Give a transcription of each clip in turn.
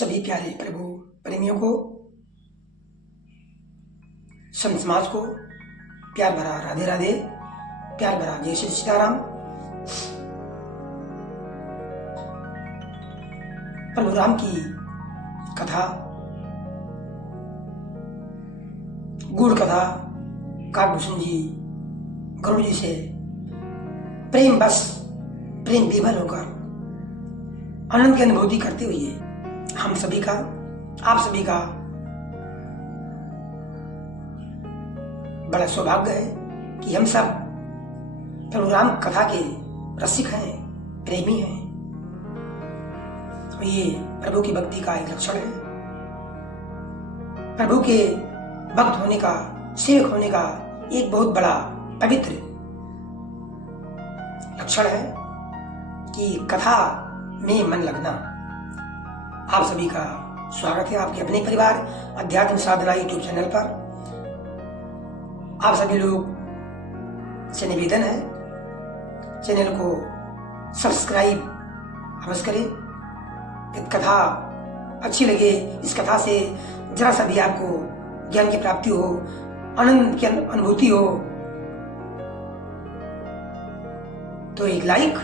सभी प्यारे प्रभु प्रेमियों को, संत समाज को प्यार भरा राधे राधे, प्यार भरा जय श्री सीताराम। प्रभु राम की कथा, गूढ़ कथा, काकभूषण जी गरुड़ जी से प्रेम बस प्रेम विभल होकर आनंद की अनुभूति करते हुए हम सभी का, आप सभी का बड़ा सौभाग्य है कि हम सब प्रभु राम कथा के रसिक हैं, प्रेमी हैं। और ये प्रभु की भक्ति का एक लक्षण है। प्रभु के भक्त होने का, सेवक होने का एक बहुत बड़ा पवित्र लक्षण है कि कथा में मन लगना। आप सभी का स्वागत है आपके अपने परिवार अध्यात्म साधना यूट्यूब चैनल पर। आप सभी लोग से निवेदन है, चैनल को सब्सक्राइब अवश्य करें। यदि कथा अच्छी लगे, इस कथा से जरा सा भी आपको ज्ञान की प्राप्ति हो, आनंद की अनुभूति हो, तो एक लाइक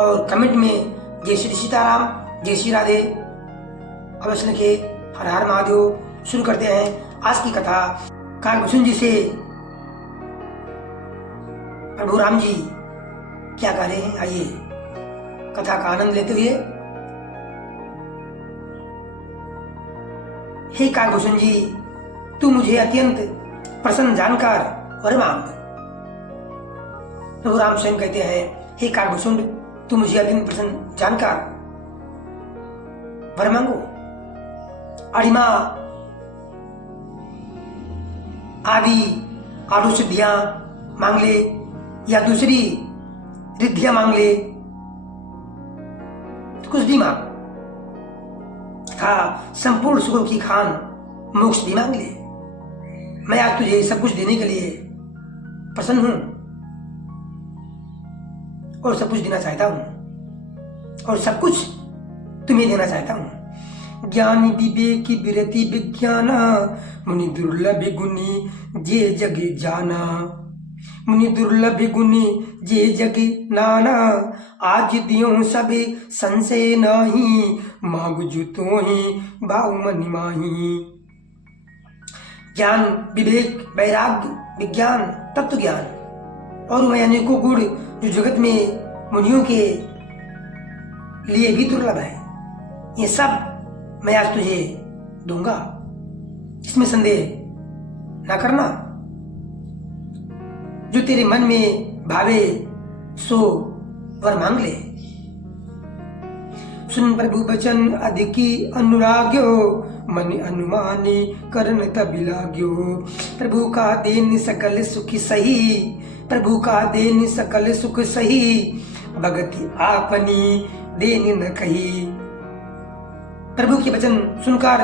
और कमेंट में जय श्री सीताराम, जय श्री राधे अवश्य लिखे। हर हर महादेव। शुरू करते हैं आज की कथा। काकभूषण जी से प्रभु राम जी क्या कह रहे हैं, आइए कथा का आनंद लेते हुए। हे काकभूषण जी, तू मुझे अत्यंत प्रसन्न जानकर वर मांग। प्रभु राम स्वयं कहते हैं, हे काकभूषण, तू मुझे अत्यंत प्रसन्न जानकर वर मांगो। अणिमा आदि आलू सिद्धियां मांग ले या दूसरी रिद्धियां मांग ले, तो कुछ भी मांग। हाँ, संपूर्ण सुखों की खान मोक्ष भी मांग ले। मैं आज तुझे सब कुछ देने के लिए प्रसन्न हूं और सब कुछ देना चाहता हूं और सब कुछ तुम्हें देना चाहता हूं। ज्ञानी विवेकी विरति विज्ञाना, मुनि दुर्लभ गुणी जे जग जाना। मुनि दुर्लभ गुणी जे जग नाना, आज दियो सब संशय नाही। मांग जुतो ही भाव मन माही। ज्ञान विवेक वैराग्य विज्ञान तत्व ज्ञान और वह अनेकों गुण जो जगत में मुनियों के लिए भी दुर्लभ है, ये सब मैं आज तुझे दूंगा, इसमें संदेह ना करना। जो तेरे मन में भावे सो वर मांग ले। सुन प्रभु वचन अधिकी अनुराग्यो, मन अनुमानी करन तबि लाग्यो। प्रभु का देन सकल सुख सही, प्रभु का देन सकल सुख सही। भगति आपनी देन न कही। प्रभु के वचन सुनकर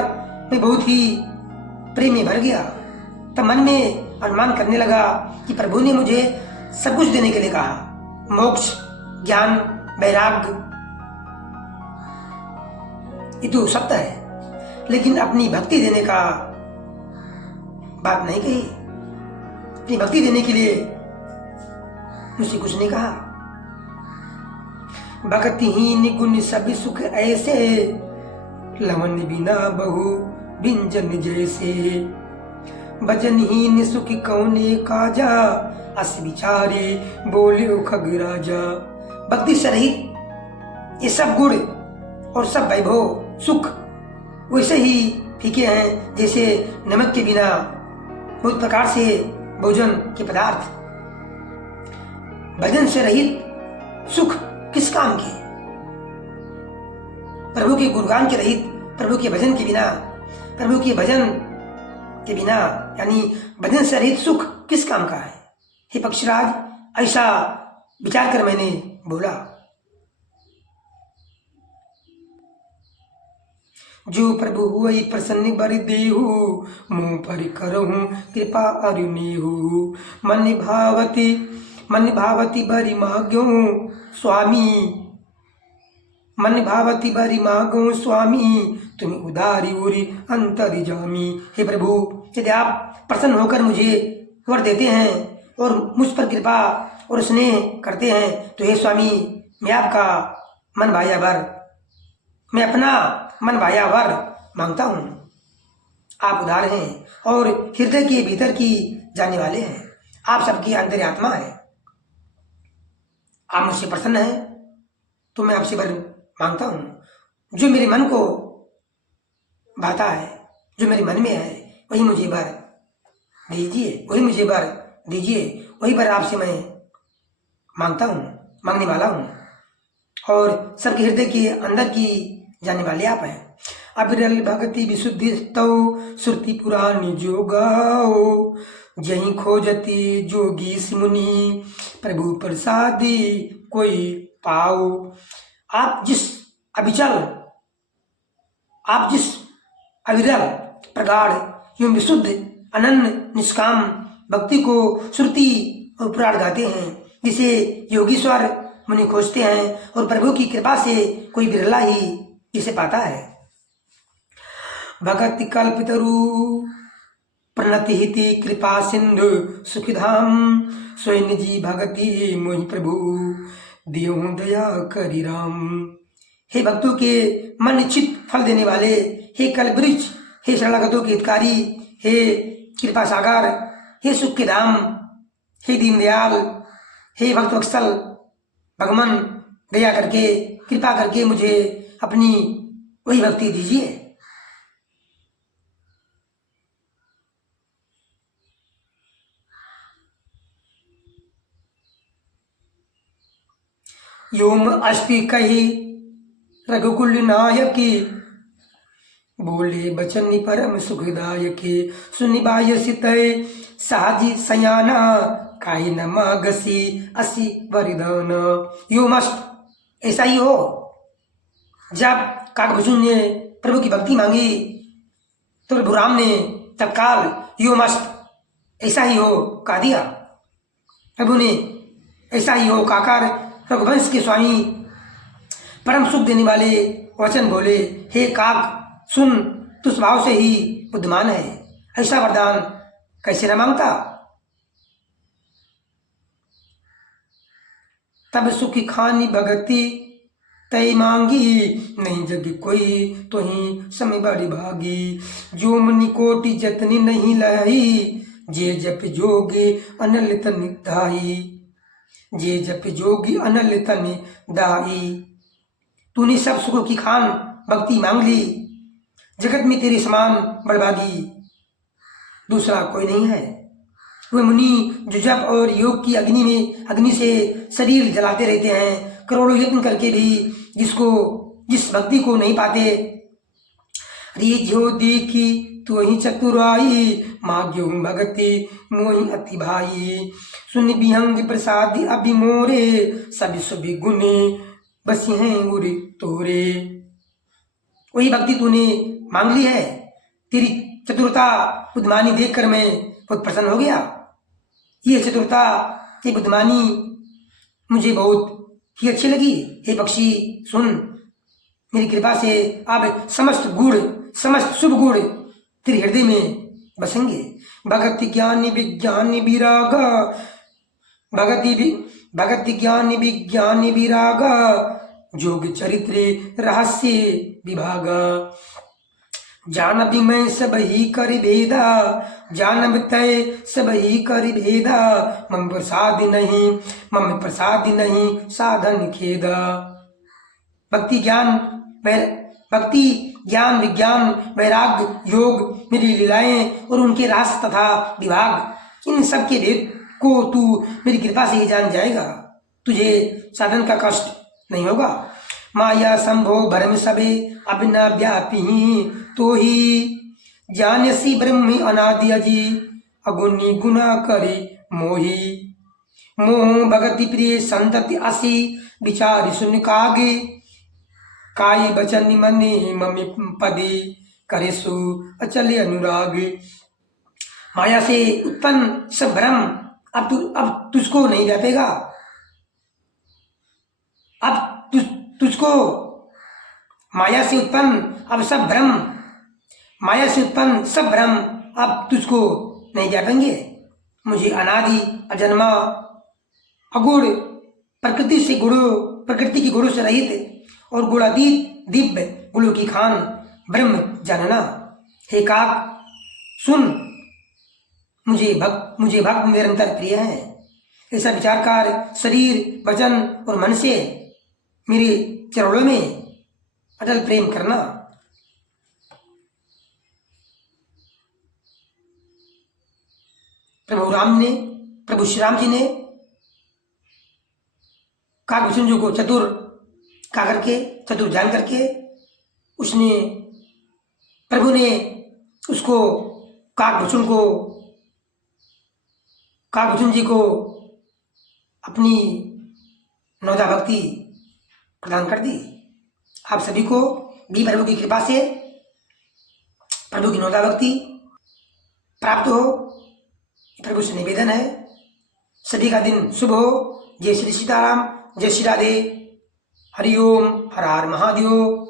मैं बहुत ही प्रेम में भर गया। तब मन में अनुमान करने लगा कि प्रभु ने मुझे सब कुछ देने के लिए कहा, मोक्ष ज्ञान वैराग्य, ये तो सत्य है, लेकिन अपनी भक्ति देने का बात नहीं कही। अपनी भक्ति देने के लिए मुझसे कुछ नहीं कहा। भक्तिहीन गुण सब सुख ऐसे, लवन बिना बहु व्यंजन जैसे। भजनहीन सुख कौने काजा, अस विचारे बोले खगराजा। भक्ति से रहित ये सब गुण और सब वैभव सुख वैसे ही फीके हैं जैसे नमक के बिना बहुत प्रकार से भोजन के पदार्थ। भजन से रहित सुख किस काम के? प्रभु के गुणगान के रहित, प्रभु के भजन के बिना, प्रभु के भजन के बिना यानी भजन से रहित सुख किस काम का है? हे पक्षीराज, ऐसा विचार कर मैंने बोला। जो प्रभु हुई प्रसन्न बर देहु, मुँह पर करहूँ कृपा अरुनेहु। मन भावती बरि माग्यो स्वामी। मन भावती बरि मागो स्वामी, तुम उदारी उरी अंतर्जामी। हे प्रभु, यदि आप प्रसन्न होकर मुझे वर देते हैं और मुझ पर कृपा और स्नेह करते हैं तो हे स्वामी, मैं आपका मन भाया वर, मैं अपना मन भाया वर मांगता हूँ। आप उदार हैं और हृदय के भीतर की जानने वाले हैं। आप सबकी अंतर्यात्मा है। आप मुझसे प्रसन्न हैं तो मैं आपसे वर मांगता हूँ। जो मेरे मन को भाता है, जो मेरे मन में है, वही मुझे वर दीजिए, वही मुझे वर दीजिए। वही वर आपसे मैं मांगता हूँ, मांगने वाला हूँ। और सबके हृदय के अंदर की जानने वाले आप हैं। अविरल भक्ति विशुद्धि तौ श्रुति पुराणी जो गाओ, जहीं खोजती जोगी मुनि प्रभु प्रसादी कोई पाओ। आप जिस अविचल, आप जिस अविरल प्रगाढ़ एवं विशुद्ध अनन्य निष्काम भक्ति को श्रुति और पुराण गाते हैं, जिसे योगीश्वर मुनि खोजते हैं और प्रभु की कृपा से कोई बिरला ही इसे पाता है। भगति कल्पितरु प्रणति हिति कृपा सिंधु सुखिधाम, स्वयं जी भगति मोहि प्रभु दियो दया करि राम। हे भक्तों के मन इच्छित फल देने वाले, हे कल्पवृक्ष, हे शरणागतों के हितकारी, हे कृपा सागर, हे सुख के धाम, हे दीनदयाल, हे भक्त वत्सल भगवान, दया करके कृपा करके मुझे अपनी वही भक्ति दीजिए। योम अष्टि कही रघुकुल नायकी, बोले बचन परम सुखदायकी। सुनिबाय सितय साजी सयाना, काई न मागसी असी वरिदान। योम अष्ट, ऐसा ही हो। जब काकभूषण ने प्रभु की भक्ति मांगी तो प्रभु राम ने तत्काल योम अष्ट, ऐसा ही हो कह दिया। प्रभु ने ऐसा ही हो कहकर रघुवंश के स्वामी परम सुख देने वाले वचन बोले। हे काक सुन, तू स्वभाव से ही बुद्धिमान है, ऐसा वरदान कैसे न मांगता। तब सुखी खानी भगति तय मांगी, नहीं जग कोई तो ही समय बड़ी भागी। जो मुनि कोटि जतनी नहीं लाई, जे जप जोगी अनल तनि दाई, जे जप जोगी अनल तनि दाई। तूने सब सुखों की खान भक्ति मांग ली, जगत में तेरे समान बड़भागी दूसरा कोई नहीं है। वे मुनि जो जप और योग की अग्नि से शरीर जलाते रहते हैं, करोड़ों यत्न करके भी जिस भक्ति को नहीं पाते। रिझो देखी तू ही चतुराई, मांग्यो भगति मोहि अति भाई। सुन बिहंग प्रसाद अभी मोरे, सभी सभी गुने बसी हैं उरे तोरे। वही भक्ति तूने मांग ली है। तेरी चतुरता बुद्धिमानी देखकर मैं बहुत प्रसन्न हो गया। ये चतुरता, ये बुद्धिमानी मुझे बहुत ही अच्छी लगी। हे पक्षी सुन, मेरी कृपा से अब समस्त गुण, समस्त शुभ गुण तेरे हृदय में बसेंगे। भगति ज्ञान विज्ञान विराग, भगति ज्ञान विज्ञान विराग, जोग चरित्र रहस्य विभाग। जानबि मैं सब ही कर भेदा, जानब तय सब ही कर भेदा। मम प्रसाद नहीं साधन खेदा। भक्ति ज्ञान विज्ञान वैराग्य योग मेरी लीलाएं और उनके रहस्य तथा विभाग, इन सब के भेद को तू मेरी कृपा से ही जान जाएगा। तुझे साधन का कष्ट नहीं होगा। माया संभो भरम सबे अब न व्यापी, तो ही जानसी ब्रह्म अनादि अजी। अगुनी गुना करे मोही, मोह भगति प्रिय संतति असी। विचार सुन कागे काई बचन मने मम्मी पदे, करे सो अचल अनुराग। माया से उत्पन्न सब भ्रम अब तुझको नहीं व्यापेगा। अब तुझको माया से उत्पन्न अब सब भ्रम, माया से उत्पन्न सब भ्रम अब तुझको नहीं व्यापेंगे। मुझे अनादि अजन्मा अगुण प्रकृति की गुणों से रहित और गुणातीत दिव्य गुणों की खान ब्रह्म जानना। हे काक सुन, मुझे भक्त निरंतर प्रिय है। ऐसा विचारकार शरीर वचन और मन से मेरे चरणों में अटल प्रेम करना। प्रभु श्री राम जी ने काकभूषण को चतुर जान करके प्रभु ने उसको काकभूषण जी को अपनी नौदा भक्ति प्रदान कर दी। आप सभी को भी प्रभु की कृपा से प्रभु की नौदा भक्ति प्राप्त हो, प्रभु से निवेदन है। सभी का दिन शुभ हो। जय श्री सीताराम, जय श्री राधे, हरि ओम, हर हर महादेव।